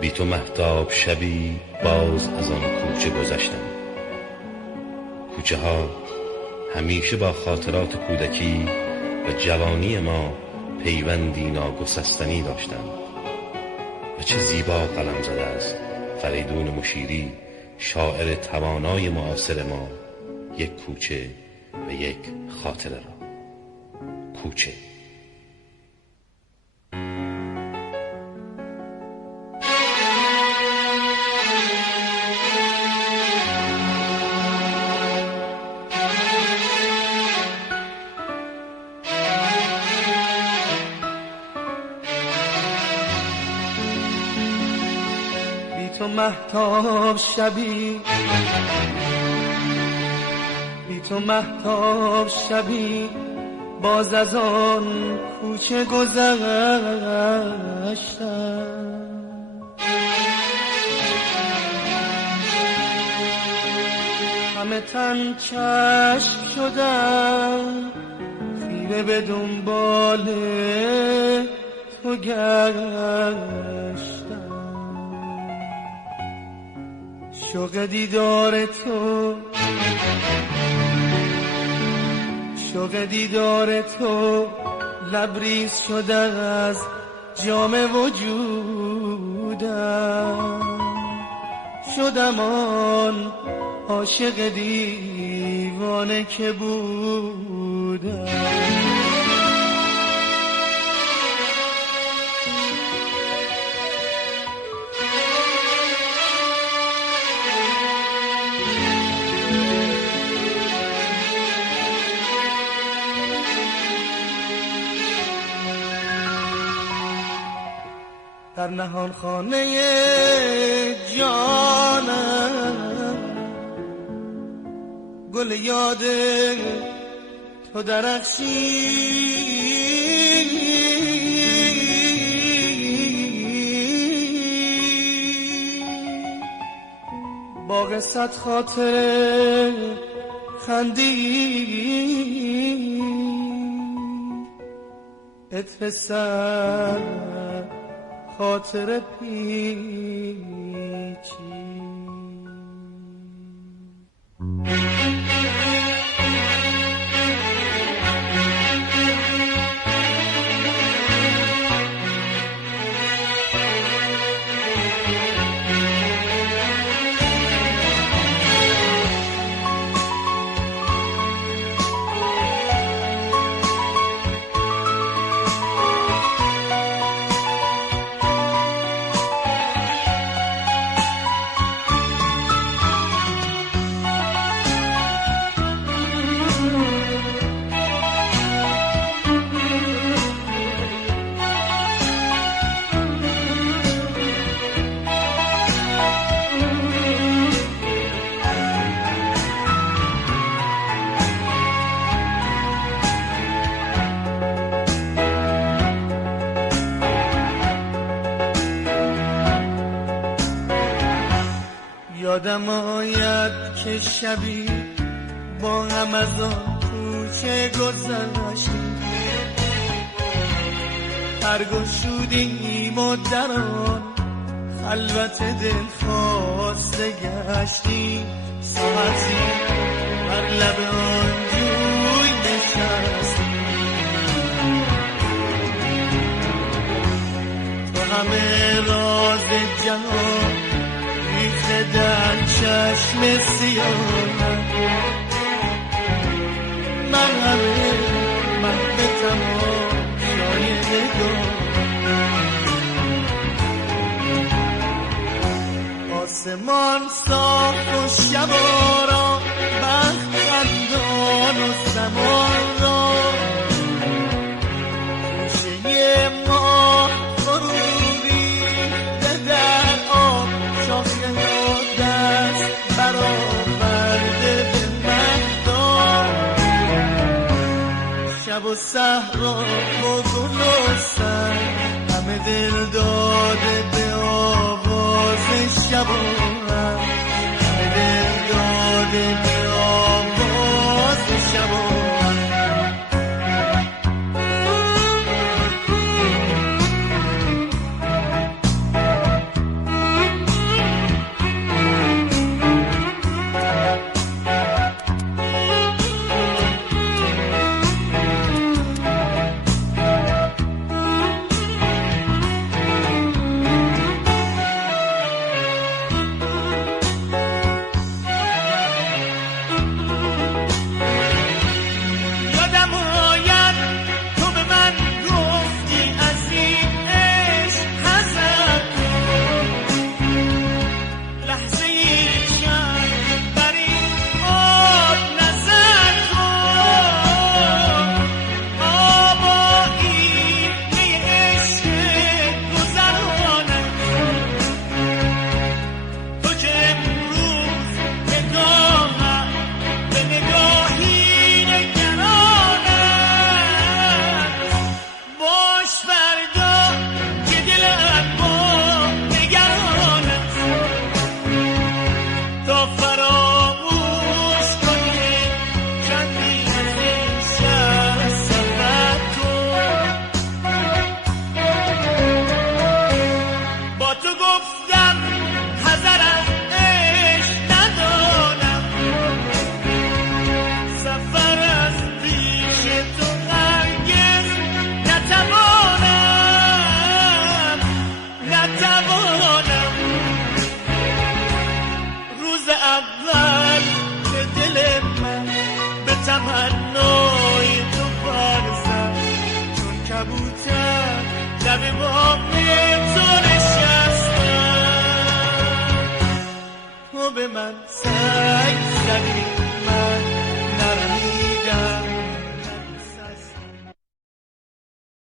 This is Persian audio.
بی تو مهتاب شبی باز از آن کوچه گذشتم. کوچه ها همیشه با خاطرات کودکی و جوانی ما پیوندی ناگسستنی داشتند و چه زیبا قلم زده است فریدون مشیری، شاعر توانای معاصر ما، یک کوچه و یک خاطره را. کوچه. تو مهتاب شبی، بی تو مهتاب شبی باز از آن کوچه گذشتم. همه تن چشم شدم، خیره به دنبال تو گشتم. شوق دیدار تو، شوق دیدار تو لبریز شده از جام وجودم. شدم آن عاشق دیوانه که بودم. در نهان خانه جانم گل یاد تو درخشید. باغ صد خاطر خندید، عطر سر خاطر پیچی. یادم آید که شبی با هم از آن کوچه گذشتیم، هر گشودیم و در آن خلوت دل خواسته گشتیم. ساعتی بر لب آن جوی نشستیم، تو همه راز جهان در چشم سیاه، من همه محو تماشای نگاه. آسمان صاف و شب آرام، بخت خندان و زمان را گوشه ماه فروغی در آب شاخه برآورده به مهدان. شب و صحرا و گل و سنگ همه دل داده به آواز شبان، همه دل داده به آواز شبان. کبوتر لب بام تو نشستم. تو به من سنگ زدی من نرمیدم،